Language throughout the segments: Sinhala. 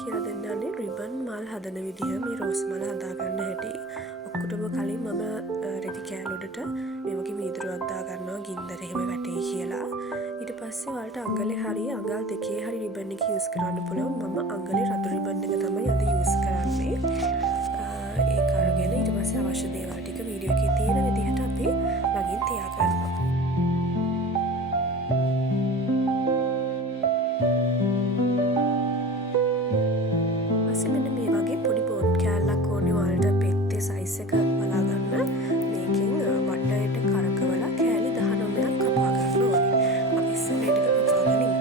කියලා දෙන්න යන්නේ රිබන් මල් හදන විදිහ මේ රෝස් මල් හදාගන්න හැටි. ඔක්කොටම කලින් මම රෙදි කෑල්ලොඩට මේ වගේ වීදුරුවක් දාගන්නවා ගින්දර එහෙම වැටේ කියලා. ඊට පස්සේ ඔයාලට අඟලේ හරි අඟල් දෙකේ හරි රිබන් එක යූස් කරන්න පුළුවන්. මම අඟලේ රතු රිබන් එක තමයි අද යූස් කරන්නේ. ඒක අරගෙන ඊට පස්සේ අවශ්‍ය දේවල් ටික වීඩියෝ එකේ තියෙන විදිහට අපි ළඟින් තියාගන්නවා. සයිස් එක බලා ගන්න. මේකෙන් වටේට කරකවලා කෑලි 19ක් කපා ගන්න ඕනේ. අපි ඉස්සෙල්ලා ටික කපා ගනිමු.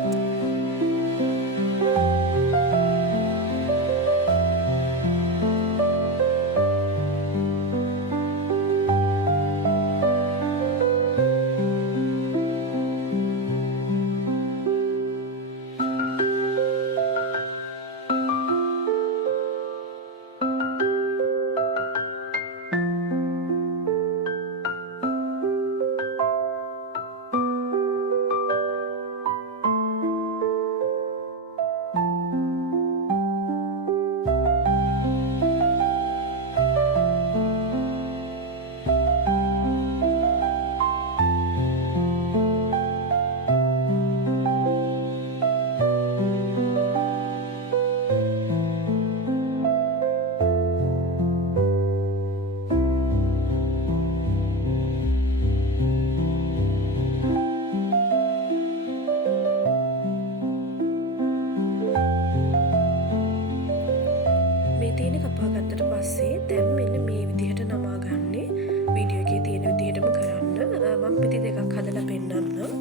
කපාගත්තට පස්සේ දැන් මෙන්න මේ විදිහට නමා ගන්නේ. වීඩියෝ එකේ තියෙන විදිහටම කරන්න. මම පිටි දෙකක් හදලා පෙන්නන්නම්.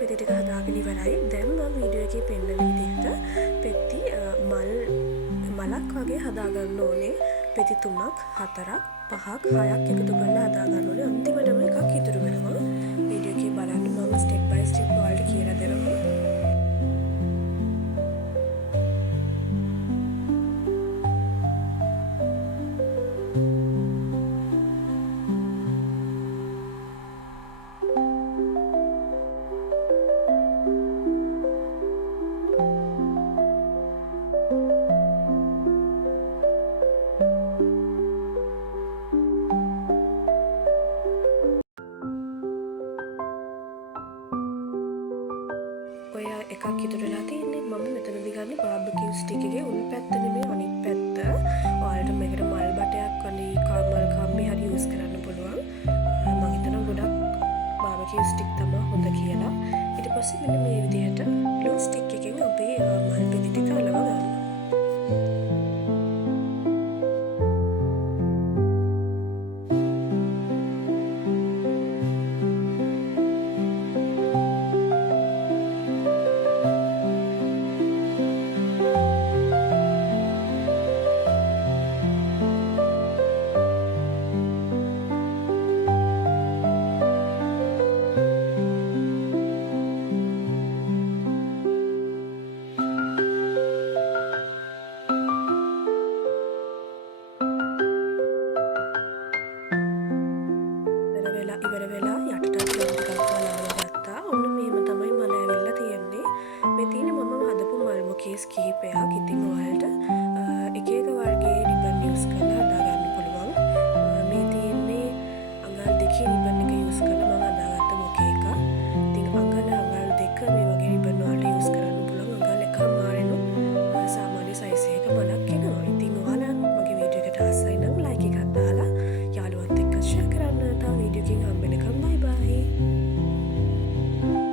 පෙති ටික හදාගෙන ඉවරයි. දැන් මම වීඩියෝ එකේ පෙන්නන විදිහට පෙති මලක් වගේ හදාගන්න ඕනේ. පෙති 3ක් 4ක් 5ක් 6ක් එකතු කරලා හදාගන්න ඕනේ. අන්තිමටම එකක් ඉතුරු වෙනවා. වීඩියෝ එකේ බලන්න මම ස්ටෙප් බයි ස්ටෙප් ඔයාලට කියලා දෙනවා. එකක් ඉතුරුලා තියෙන්නේ. මම මෙතනදී ගන්න බාර්බකියු ස්ටික් එකේ උල් පැත්ත නෙමෙයි අනිත් පැත්ත. ඔයාලට මේකට මල් බටයක් අනේ කාමල් කම්බි හරි යූස් කරන්න පුළුවන්. මම හිතනවා ගොඩක් බාර්බකියු ස්ටික් තමයි හොඳ කියලා. ඊට පස්සේ මෙන්න මේ විදිහට ග්ලූ ස්ටික් එකෙන් අපි මල් පෙති ටික අලව ගන්නවා. ඉවර වෙලා යටටත් ගම් ටිකක් හලවලා ගත්තා. ඔන්න මෙහෙම තමයි මල ඇවිල්ලා තියෙන්නේ. මේ තියෙන්නේ මම හදපු මල් මුකේස් කිහිපයක්. ඉතින් ඔයාලට එක එක වර්ගයේ රිබන් යූස් කරලා